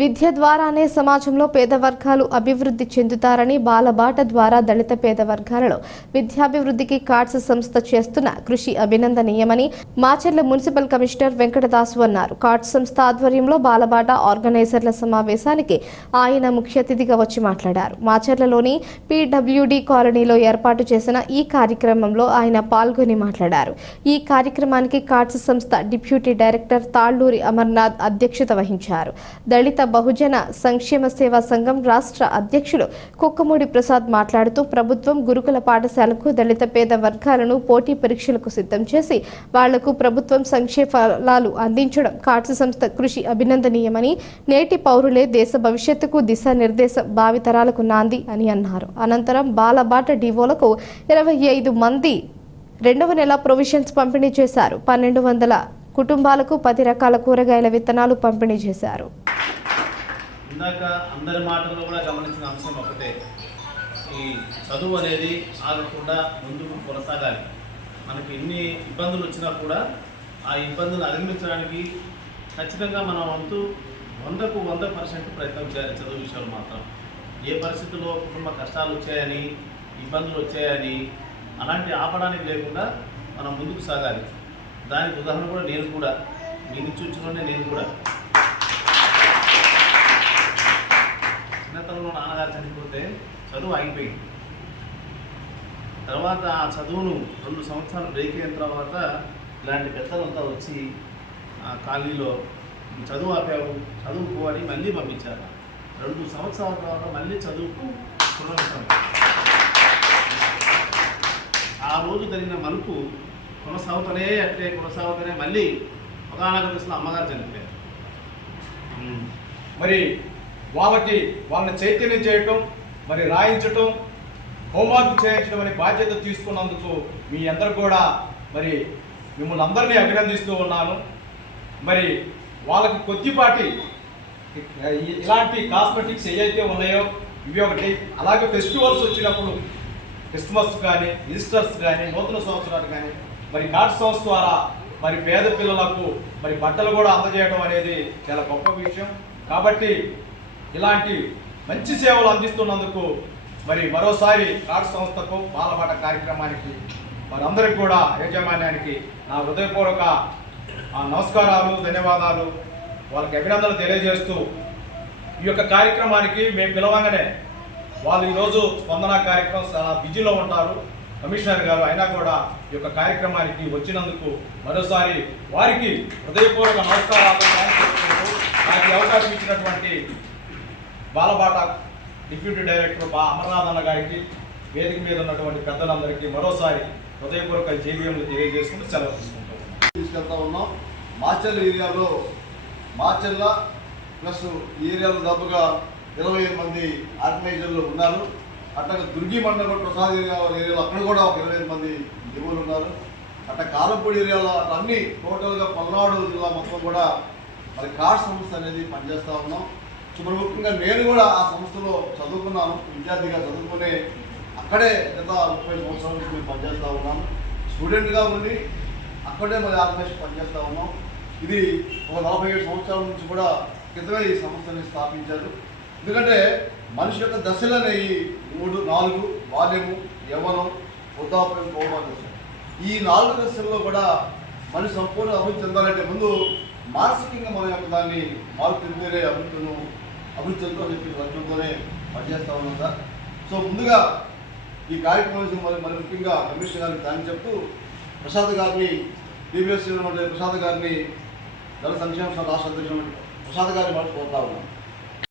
విద్య ద్వారానే సమాజంలో పేద వర్గాలు అభివృద్ధి చెందుతారని బాలబాట ద్వారా దళిత పేద వర్గాలలో విద్యాభివృద్ధికి కార్డ్స్ సంస్థ చేస్తున్న కృషి అభినందనీయమని మాచర్ల మున్సిపల్ కమిషనర్ వెంకటదాసు అన్నారు. కార్డ్స్ సంస్థ ఆధ్వర్యంలో బాలబాట ఆర్గనైజర్ల సమావేశానికి ఆయన ముఖ్య అతిథిగా వచ్చి మాట్లాడారు. మాచర్లలోని పీడబ్ల్యూడి కాలనీలో ఏర్పాటు చేసిన ఈ కార్యక్రమంలో ఆయన పాల్గొని మాట్లాడారు. ఈ కార్యక్రమానికి కార్డ్స్ సంస్థ డిప్యూటీ డైరెక్టర్ తాళ్ళూరి అమర్నాథ్ అధ్యక్షత వహించారు. దళిత బహుజన సంక్షేమ సేవా సంఘం రాష్ట్ర అధ్యక్షులు కుక్కమూడి ప్రసాద్ మాట్లాడుతూ ప్రభుత్వం గురుకుల పాఠశాలకు దళిత పేద వర్గాలను పోటీ పరీక్షలకు సిద్ధం చేసి వాళ్ళకు ప్రభుత్వం సంక్షేమాలు అందించడం కార్డ్స్ సంస్థ కృషి అభినందనీయమని నేటి పౌరులే దేశ భవిష్యత్తుకు దిశానిర్దేశం భావితరాలకు నాంది అని అన్నారు. అనంతరం బాలబాట డివోలకు ఇరవై ఐదు మంది రెండవ నెల ప్రొవిషన్స్ పంపిణీ చేశారు. పన్నెండు వందల కుటుంబాలకు పది రకాల కూరగాయల విత్తనాలు పంపిణీ చేశారు. ఇందాక అందరి మాటల్లో కూడా గమనించిన అంశం ఒకటే. ఈ చదువు అనేది ఆగకుండా ముందుకు కొనసాగాలి. మనకి ఎన్ని ఇబ్బందులు వచ్చినా కూడా ఆ ఇబ్బందులు అధిగమించడానికి ఖచ్చితంగా మనం వంతు వందకు వంద పర్సెంట్ ప్రయత్నం చేయాలి చదువు విషయాలు మాత్రం. ఏ పరిస్థితుల్లో కుటుంబ కష్టాలు వచ్చాయని ఇబ్బందులు వచ్చాయని అలాంటి ఆపడానికి లేకుండా మనం ముందుకు సాగాలి. దానికి ఉదాహరణ కూడా నేను కూడా. మీ నుంచి నేను కూడా. చిన్నతనంలో నాన్నగారు చనిపోతే చదువు ఆగిపోయింది. తర్వాత ఆ చదువును రెండు సంవత్సరాలు బ్రేక్ అయిన తర్వాత ఇలాంటి పెద్దలంతా వచ్చి ఆ కాలనీలో చదువు ఆపావు చదువుకో అని మళ్ళీ పంపించారు. రెండు సంవత్సరాల తర్వాత మళ్ళీ చదువుకు పునరుద్ధరణ ఆ రోజు జరిగిన మలుపు కొనసాగుతూనే అట్లే కొనసాగుతూనే మళ్ళీ ఒకనొక దశలో అమ్మగారు చనిపోయారు. మరి వాళ్ళకి వాళ్ళని చైతన్యం చేయటం మరి రాయించటం హోంవర్క్ చేయించడం అనే బాధ్యత తీసుకున్నందుకు మీ అందరు కూడా మరి మిమ్మల్ని అందరినీ అభినందిస్తూ ఉన్నాను. మరి వాళ్ళకి కొద్దిపాటి ఇలాంటి కాస్మెటిక్స్ ఏవైతే ఉన్నాయో ఇవి ఒకటి అలాగే ఫెస్టివల్స్ వచ్చినప్పుడు క్రిస్మస్ కానీ ఈస్టర్స్ కానీ నూతన సంవత్సరాలు కానీ మరి కార్డ్ సంస్థ ద్వారా మరి పేద పిల్లలకు మరి బట్టలు కూడా అందజేయడం అనేది చాలా గొప్ప విషయం. కాబట్టి ఇలాంటి మంచి సేవలు అందిస్తున్నందుకు మరి మరోసారి కార్డ్ సంస్థకు బాలపాట కార్యక్రమానికి వారందరికీ కూడా యాజమాన్యానికి నా హృదయపూర్వక ఆ, నమస్కారాలు ధన్యవాదాలు. వాళ్ళకి అభినందనలు తెలియజేస్తూ ఈ యొక్క కార్యక్రమానికి మేము పిలవంగానే వాళ్ళు ఈరోజు స్పందన కార్యక్రమం చాలా బిజీలో ఉంటారు. కమిషనర్ గారు అయినా కూడా ఈ యొక్క కార్యక్రమానికి వచ్చినందుకు మరోసారి వారికి హృదయపూర్వక నమస్కారాలు. వారికి నాకు అవకాశం ఇచ్చినటువంటి బాలబాట డిప్యూటీ డైరెక్టర్ బా అమర్నాథ్ అన్న గారికి వేదిక మీద ఉన్నటువంటి పెద్దలందరికీ మరోసారి హృదయపూర్వక జీవియంలో తెలియజేసుకుంటూ సెలవు తీసుకుంటాం. తీసుకెళ్తా ఉన్నాం. మాచర్ల ఏరియాలో మాచర్ల ప్లస్ ఈ ఏరియాలో దాదాపుగా ఇరవై ఐదు మంది ఆర్గనైజర్లు ఉన్నారు. అట్లాగే దుర్గి మండలం ప్రసాద్ ఏరియా ఏరియాలో అక్కడ కూడా ఒక ఇరవై ఐదు మంది దిగువలు ఉన్నారు. అట్లా కారంపూడి ఏరియాలో అన్ని టోటల్గా పల్నాడు జిల్లా మొత్తం కూడా మరి కార్డ్ సంస్థ అనేది పనిచేస్తూ ఉన్నాం. ముఖ్యంగా నేను కూడా ఆ సంస్థలో చదువుకున్నాను విద్యార్థిగా చదువుకునే అక్కడే గత ముప్పై సంవత్సరాల నుంచి మేము పనిచేస్తూ ఉన్నాను స్టూడెంట్గా ఉండి అక్కడే మరి ఆర్గనైజేషన్ పనిచేస్తూ ఉన్నాం. ఇది ఒక నలభై ఏడు సంవత్సరాల నుంచి కూడా క్రితమే ఈ సంస్థని స్థాపించారు. ఎందుకంటే మనిషి యొక్క దశలనే ఈ మూడు నాలుగు బాల్యము యవ్వనం వృద్ధాప్యం పౌర్ణ దశ ఈ నాలుగు దశల్లో కూడా మనిషి సంపూర్ణ అభివృద్ధి చెందాలంటే ముందు మానసికంగా మన యొక్క దాన్ని మార్పు చెందిరే అభివృద్ధిను అభివృద్ధి చెందుతో చెప్పి లక్ష్యంతోనే పనిచేస్తూ ఉన్నాం సార్. సో ముందుగా ఈ కార్యక్రమం మరి మరి ముఖ్యంగా కమిషనర్ గారికి థ్యాంక్ చెప్తూ ప్రసాద్ గారిని డిబిఎస్ ప్రసాద్ గారిని దళ సంక్షేమ రాష్ట్ర అధ్యక్షుడు ప్రసాద్ గారిని మనం కోరుతా ఉన్నాం.